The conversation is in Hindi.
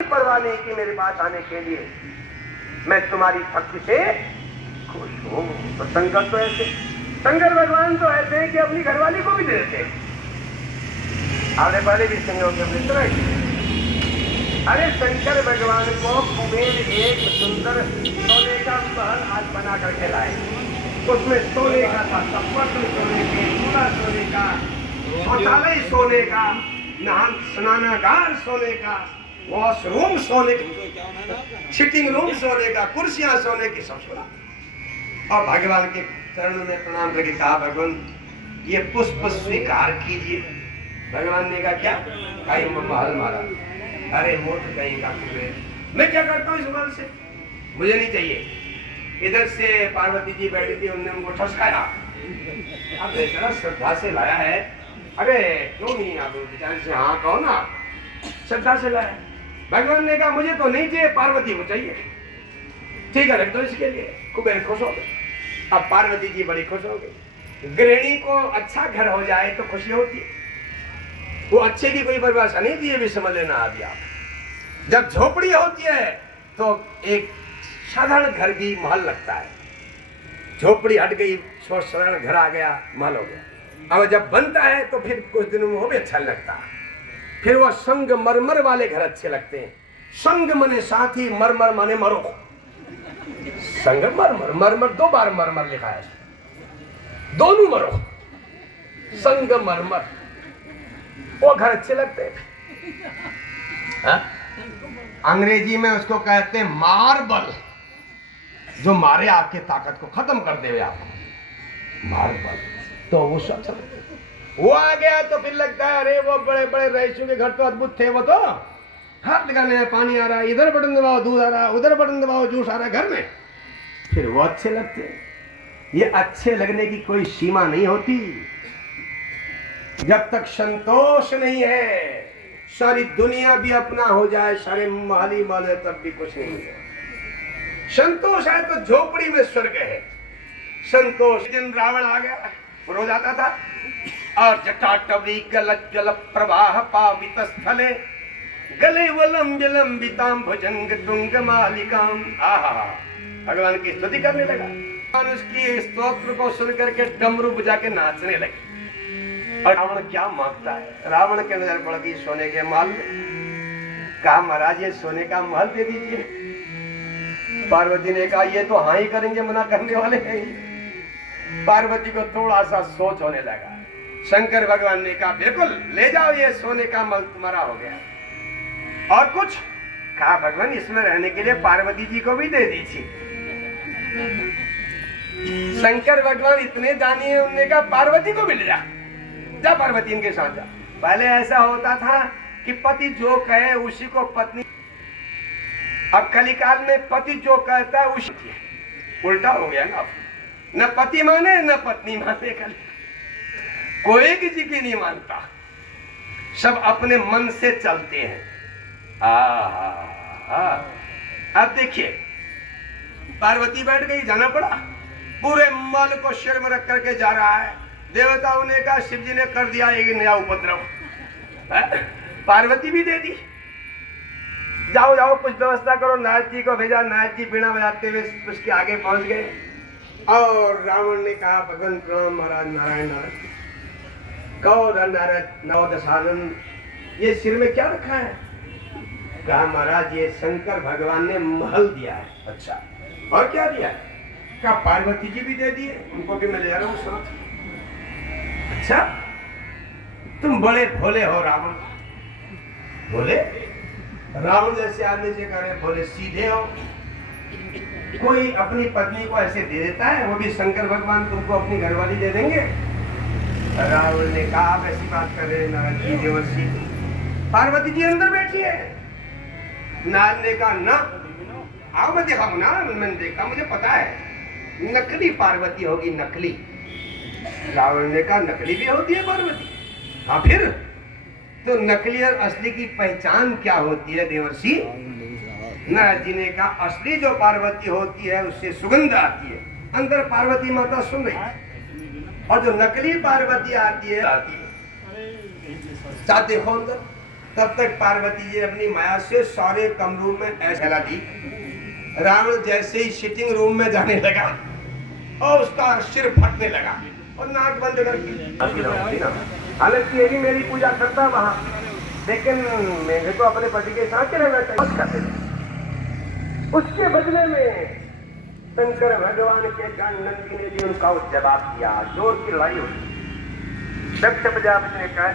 परवाह नहीं की मेरे पास आने के लिए, मैं तुम्हारी भक्ति से खुश हूं। तो शंकर तो ऐसे, शंकर भगवान तो ऐसे हैं कि अपनी घरवाली को भी दे देते। आपने पहले भी संयोग में हमने सुना ही। अरे शंकर भगवान को कुबेर एक सुंदर सोने का महल आज बना करके लाए। उसमें सोने का था, कपड़ सोने के, चूल्हा सोने का, शौचालय सोने का, नहान स्नानागार सोने का, वॉशरूम सोने का, सिटिंग रूम सोने का, कुर्सियां सोने की, सब सोना। और भगवान के चरणों में प्रणाम करके कहा, भगवान ये पुष्प स्वीकार कीजिए। भगवान ने कहा क्या? कहीं महल मारा। अरे मोट कहीं का कुबेर, मैं क्या करता हूँ इस महल से? मुझे नहीं चाहिए। इधर से पार्वती जी बैठी थी, उन्होंने उनको ठसकाया। अब देखना श्रद्धा से लाया है। अरे क्यों नहीं आप विचार से हाँ कहो ना, श्रद्धा से लाया। भगवान ने कहा मुझे तो नहीं चाहिए, पार्वती को चाहिए। ठीक है रख दो इसके लिए। कुबेर खुश हो गए। अब पार्वती जी बड़ी खुश हो गई। गृहिणी को अच्छा घर हो जाए तो खुशी होती है। वो अच्छे की कोई परिभाषा नहीं थी, ये भी समझ लेना अभी आप। जब झोपड़ी होती है तो एक साधारण घर भी महल लगता है। झोपड़ी हट गई, साधारण घर आ गया, महल हो गया। अब जब बनता है तो फिर कुछ दिनों में वो भी अच्छा लगता। फिर वो संगमरमर वाले घर अच्छे लगते हैं। संग मने साथी, मरमर माने मरो। संगमरमर, मरमर दो बार मरमर लिखा है, दोनों मरो। संगमरमर वो घर अच्छे लगते हैं। अंग्रेजी में उसको कहते हैं मार्बल, जो मारे आपके ताकत को खत्म कर दे आपको, मार्बल। तो वो सब वो आ गया तो फिर लगता है अरे वो बड़े बड़े रईसों के घर तो अद्भुत थे। वो तो हाथ लगाने पानी आ रहा है, इधर बटन दबाओ दूध आ रहा है, उधर बटन दबाओ जूस आ रहा है घर में। फिर वो अच्छे लगते हैं। ये अच्छे लगने की कोई सीमा नहीं होती। जब तक संतोष नहीं है, सारी दुनिया भी अपना हो जाए, सारे माली माले, तब भी कुछ नहीं है। संतोष है तो झोपड़ी में स्वर्ग है। संतोष दिन रावण आ गया, रोज आता था और जटाटवी गलत जल प्रवाह पावित स्थले गले वलम विलंबिताम भुजंग तुंग मालिकाम। आहा, भगवान की स्तुति करने लगा और उसकी स्तोत्र को सुन करके डमरू बजा के नाचने लगे। और रावण क्या मांगता है? रावण के नजर पड़ गई सोने के महल में। कहा महाराज ये सोने का महल दे दीजिए। पार्वती ने कहा ये तो हाँ ही करेंगे, मना करने वाले हैं। पार्वती को थोड़ा सा सोच होने लगा। शंकर भगवान ने कहा बिल्कुल ले जाओ, ये सोने का महल तुम्हारा हो गया। और कुछ? कहा भगवान इसमें रहने के लिए पार्वती जी को भी दे दीजिए। शंकर भगवान इतने दानी है, उन्होंने कहा पार्वती को भी ले जा पार्वती इनके साथ जा। पहले ऐसा होता था कि पति जो कहे उसी को पत्नी, अब कलिकाल में पति जो कहता है उसी, उल्टा हो गया ना। न पति माने न पत्नी माने, कोई किसी की नहीं मानता, सब अपने मन से चलते हैं। अब देखिए पार्वती बैठ गई, जाना पड़ा। पूरे मल को सिर में रख करके जा रहा है। देवताओं ने कहा शिव जी ने कर दिया एक नया उपद्रव। पार्वती भी दे दी, जाओ जाओ कुछ व्यवस्था करो। नारद जी को भेजा, नारद जी बीड़ा बजाते हुए उसके आगे पहुंच गए। और रावण ने कहा भगवान प्रणाम महाराज, नारायण नारायण। कहो नारद नव दशानंद, ये सिर में क्या रखा है? कहा महाराज ये शंकर भगवान ने महल दिया है। अच्छा और क्या दिया है? कहा पार्वती जी भी दे दिए, उनको भी मैं ले जा रहा हूँ साथ। अच्छा तुम बड़े भोले हो रावण। भोले? रावण जैसे आदमी से करे भोले, सीधे हो। कोई अपनी पत्नी को ऐसे दे देता है, वो भी शंकर भगवान तुमको अपनी घरवाली दे देंगे? रावण ने कहा आप ऐसी बात कर रहे नारद जी देवर्षि, पार्वती जी अंदर बैठी है। नारद ने कहा ना, आओ मैं दिखाऊं ना। मैंने देखा, मुझे पता है नकली पार्वती होगी, नकली। रावण ने कहा नकली भी होती है पार्वती? हाँ फिर तो नकली और असली की पहचान क्या होती है देवर्षि? नारद जी ने कहा असली जो पार्वती होती है उससे सुगंध आती है, अंदर पार्वती माता सुन रही है। और जो नकली पार्वती आती है चाहते हो अंदर तब तक पार्वती जी अपनी माया से सारे कमरों में ऐसा फैला दी। रावण जैसे ही सिटिंग रूम में जाने लगा और उसका सिर फटने लगा और नाक बंद करके। हालांकि ये भी मेरी पूजा करता वहां, लेकिन मेरे को अपने पति के साथ रहना चाहिए। उसके बदले में शंकर भगवान के कारण नंदी ने भी उनका जवाब दिया। जोर की लड़ाई हुई। दक्ष प्रजापति ने कहा